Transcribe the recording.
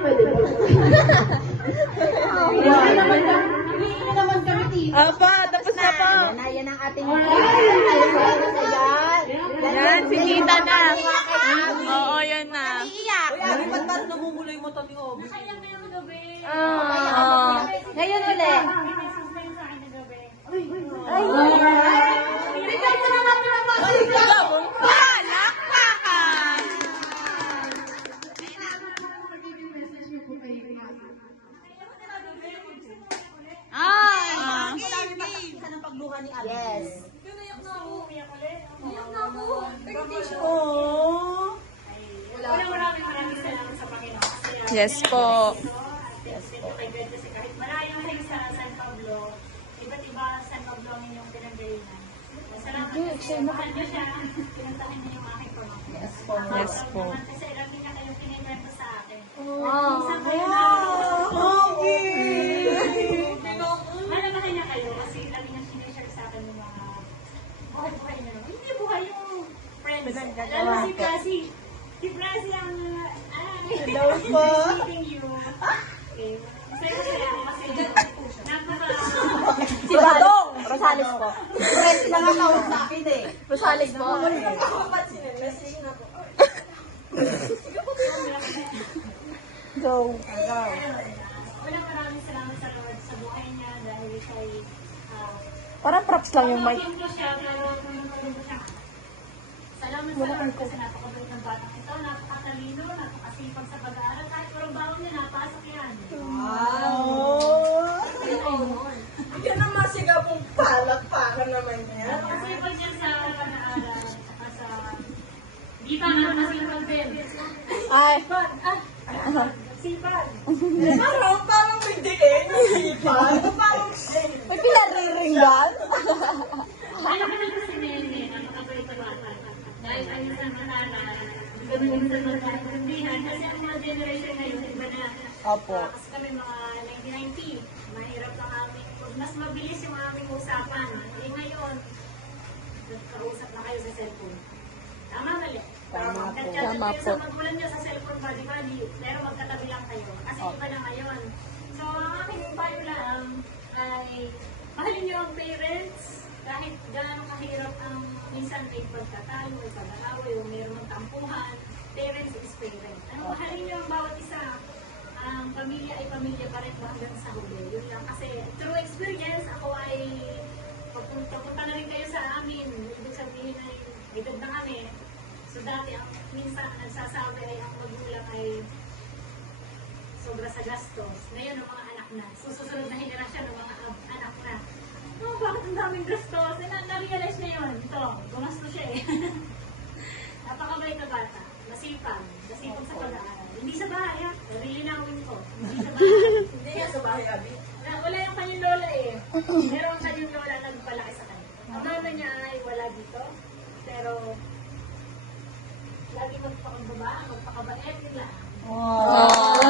pwede po. Apa, tapos na po. Yan ang ating Yan, si Tita na. Oo, yan na. Uy, ba't parang namumula yung mata ni Obi? Ngayon ulit. Palakpakan! Ah! Isa ng pagluha ni Abi. Yes. Maraming salamat sa Panginoon. Kasi, Yes po. kay God kasi kahit malayo kayo sa San Pablo, iba't iba San Pablo ang inyong pinanggalingan. Salamat kasi mahal niyo siya. Pinuntahan niyo yung aking pamangkin. Yes po. Yes po. Kasi lagi niya kayong kinikwento sa akin. Oh. Minsan kayo mahal niya kayo kasi lagi niya sinishare sa akin yung mga buhay-buhay niya. Hindi buhay yung friends. Lalo si Prasi. Si Prasi ang Hello po. meeting you. Okay. Masaya ako kasi napaka... Si Badong. Rosales po. Friends lang ang tawag sa akin eh. Rosales po. Go. Maraming salamat sa Lord sa buhay niya dahil kay Parang props lang yung mic. Yung ko siya, pero tumutulong ko siya. Salamat sa Lord kasi napakabait ng batang ito, napakatalino, napakasipag sa pag-aaral. Kahit parang bawang niya, napasok yan. Yan ang masigabong palakpakan naman yan. Napakasipag niya sa pag-aaral. Saka sa... Di pa nga masipag din. Ay. Sipag. Parang may diin. Sipan. Parang... May pinariringgan. Alam ko na kasi Nene, napakabait na bata. Dahil tayo sa matalas, ganun sa magkaintindihan. Kasi ang mga generation ngayon, iba na. Opo. Kasi kami mga 1990, mahirap ang aming, mas mabilis yung aming usapan. Eh ngayon, nagkausap na kayo sa cellphone. Tama mali? Tama po. Nagchat Tama kayo po. sa magulang niyo sa cellphone body-body, pero magkatabi lang kayo. Kasi iba na ngayon. So, ang aking payo lang ay mahalin niyo ang parents kahit gaano kahirap ang minsan may pagtatalo, may pag-aaway, o mayroong tampuhan. Parents is parents. Mahalin niyo ang bawat isa. Ang pamilya ay pamilya pa rin hanggang sa huli. Yun lang. Kasi through experience, ako ay papunta na rin kayo sa amin. Ibig sabihin ay edad na kami. So dati, ang minsan nagsasabi ay ang magulang ay sobra sa gastos. Ngayon, ang mga anak na. Susunod na henerasyon ng mga anak na. Oh, bakit ang daming gastos? Na-realize niya yun. Ito, gumasto siya eh. Napakabait na bata. Masipag. Masipag sa pag-aaral. Hindi sa bahay ha. Rilinawin ko. Hindi sa bahay. Hindi nga sa bahay, Abi. Wala yung kanyang lola eh. Pero ang kanyang lola nagpalaki sa kanya. Ang mama niya ay wala dito. Pero lagi magpakababa, magpakabait nila. Wow.